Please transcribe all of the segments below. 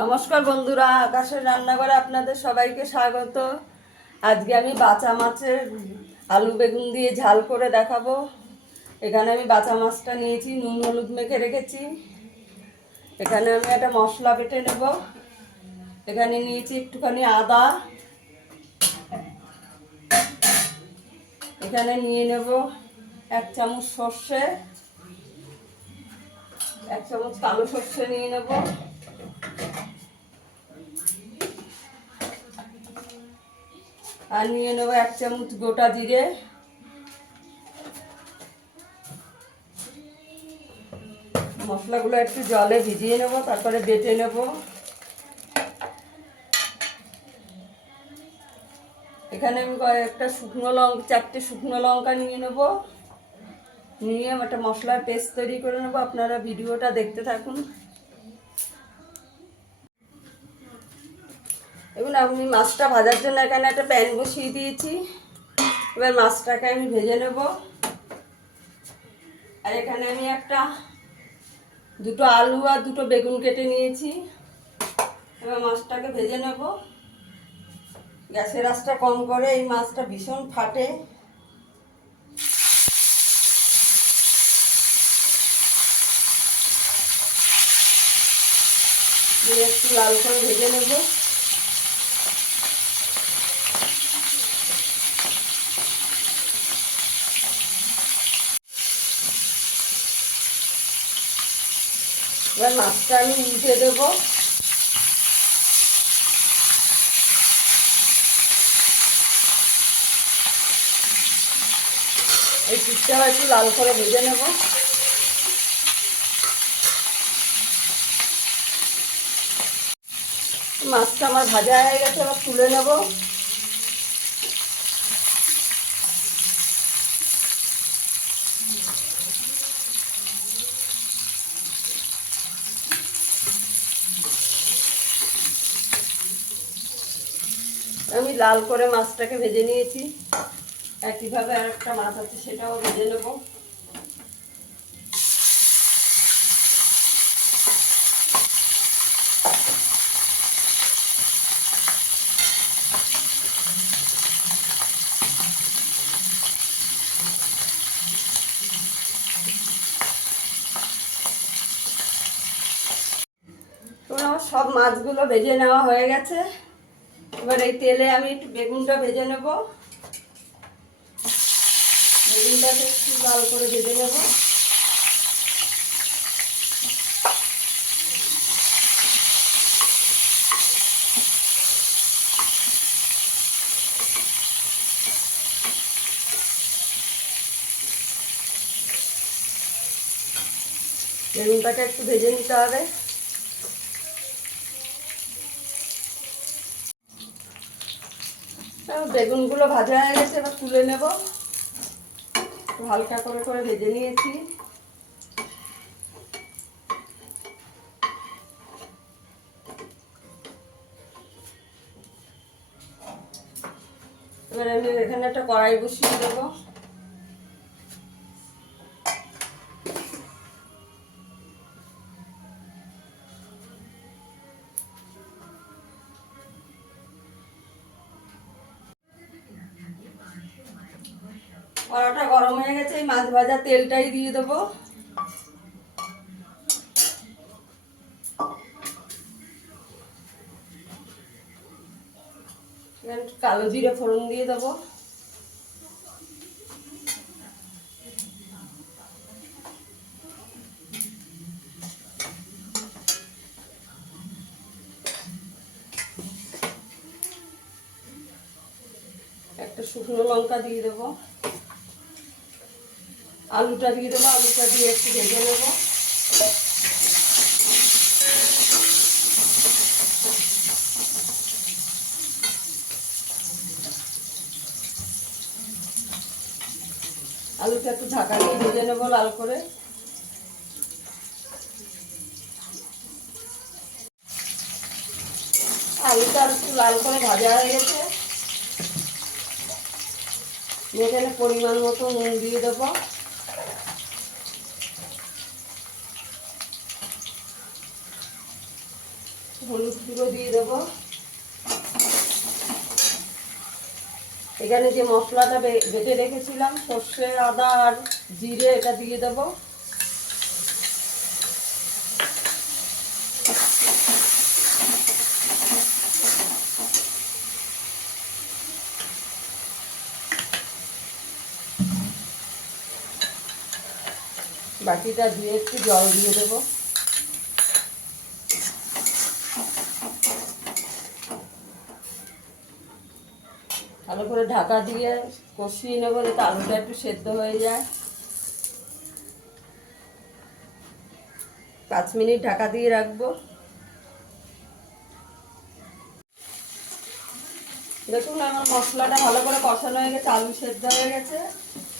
নমস্কার বন্ধুরা, আকাশের রান্নাঘরে আপনাদের সবাইকে স্বাগত। আজকে আমি বাঁচা মাছের আলু বেগুন দিয়ে ঝাল করে দেখাবো। এখানে আমি বাঁচা মাছটা নিয়েছি, নুন হলুদ মেখে রেখেছি। এখানে আমি একটা মশলা বেটে নেব। এখানে নিয়েছি একটুখানি আদা, এখানে নিয়ে নেব 1 চামচ সর্ষে, 1 চামচ কালো সর্ষে নিয়ে নেব, আর নিয়ে নেব 1 চামচ গোটা জিরে। মশলাগুলো একটু জলে ভিজিয়ে নেব, তারপরে বেটে নেব। এখানে আমি কয়েকটা শুকনো লঙ্কা, 4টে শুকনো লঙ্কা নিয়ে নেব। নিয়ে একটা মশলার পেস্ট তৈরি করে নেব। আপনারা ভিডিওটা দেখতে থাকুন। এবং আমি মাছটা ভাজার জন্য এখানে একটা প্যান বসিয়ে দিয়েছি। এবার মাছটাকে আমি ভেজে নেব। আর এখানে আমি দুটো আলু আর দুটো বেগুন কেটে নিয়েছি। এবার মাছটাকে ভেজে নেব। গ্যাসের আঁচটা কম করে, এই মাছটা ভীষণ ফাটে। একটু লাল করে ভেজে নেব। এবার মাছটা আমি উল্টে দেবো। এই পিঠটাও একটু লাল করে ভেজে নেব। মাছটা আমার ভাজা হয়ে গেছে, এবার তুলে নেব। আমি লাল করে মাছটাকে ভেজে নিয়েছি। একইভাবে আর একটা মাছ আছে, সেটাও ভেজে নেব। আমার সব মাছগুলো ভেজে নেওয়া হয়ে গেছে। এবার এই তেলে আমি একটু বেগুনটা ভেজে নেব। বেগুনটাকে একটু লাল করে ভেজে নেব। বেগুনটাকে একটু ভেজে নিতে হবে। বেগুনগুলো ভাজা হয়ে গেছে, এবার তুলে নেব। হালকা করে করে ভেজে নিয়েছি। এবার আমি এখানে একটা কড়াই বসিয়ে দেবো। কড়াটা গরম হয়ে গেছে, এই মাছ ভাজা তেলটাই দিয়ে দেবো। কালো জিরে ফোড়ন দিয়ে দেবো। একটা শুকনো লঙ্কা দিয়ে দেবো। আলুটা দিয়ে দেবো। আলুটা দিয়ে একটু ভেজে নেবো। আলুটা একটু ঢাকা দিয়ে ভেজে নেবো লাল করে। আলুটা একটু লাল করে ভাজা হয়ে গেছে। এখানে পরিমাণ মতো নুন দিয়ে দেবো। হলুদ গুঁড়ো দিয়ে দেবো। এখানে যে মশলাটা বেটে রেখেছিলাম সর্ষে, আদা আর জিরে, এটা দিয়ে দেবো। বাকিটা দিয়ে একটু জল দিয়ে দেবো। ভালো করে ঢাকা দিয়ে কষিয়ে নেবো যাতে আলুটা একটু সেদ্ধ হয়ে যায়। 5 মিনিট ঢাকা দিয়ে রাখবো। দেখুন আমার মশলাটা ভালো করে কষানো হয়ে গেছে, আলু সেদ্ধ হয়ে গেছে।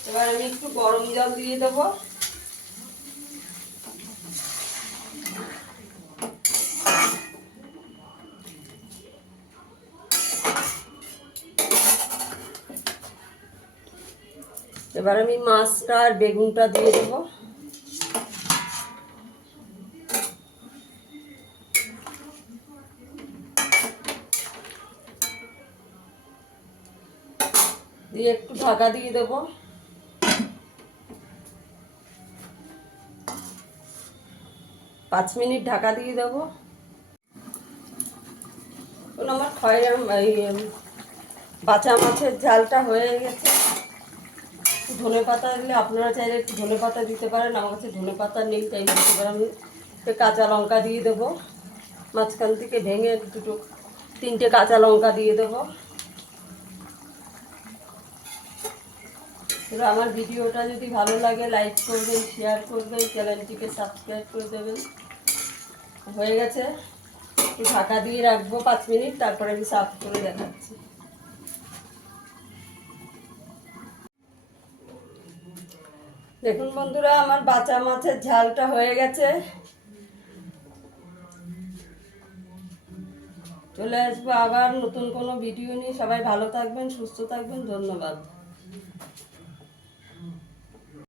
এবার আমি একটু গরম জল দিয়ে দেবো। এবার আমি মাছটা আর বেগুনটা দিয়ে দেবো। দিয়ে একটু ঢাকা দিয়ে দেবো। 5 মিনিট ঢাকা দিয়ে দেবো। আমার বাঁচা মাছের ঝালটা হয়ে গেছে। ধনেপাতা দিলে আপনারা চাইলে একটু ধনেপাতা দিতে পারেন, আমার কাছে ধনেপাতা নেই তাই দিতে পারেন। কাঁচা লঙ্কা দিয়ে দেবো, মাঝখান থেকে ভেঙে 2-3টে কাঁচা লঙ্কা দিয়ে দেবো। এবার আমার ভিডিওটা যদি ভালো লাগে লাইক করবেন, শেয়ার করবেন, চ্যানেলটিকে সাবস্ক্রাইব করে দেবেন। হয়ে গেছে, একটু ঢাকা দিয়ে রাখবো 5 মিনিট, তারপরে আমি সার্ভ করে দেখাচ্ছি। দেখুন বন্ধুরা আমার বাঁচা মাছের ঝালটা হয়ে গেছে। চলে আসবো আবার নতুন কোনো ভিডিও নিয়ে। সবাই ভালো থাকবেন, সুস্থ থাকবেন, ধন্যবাদ।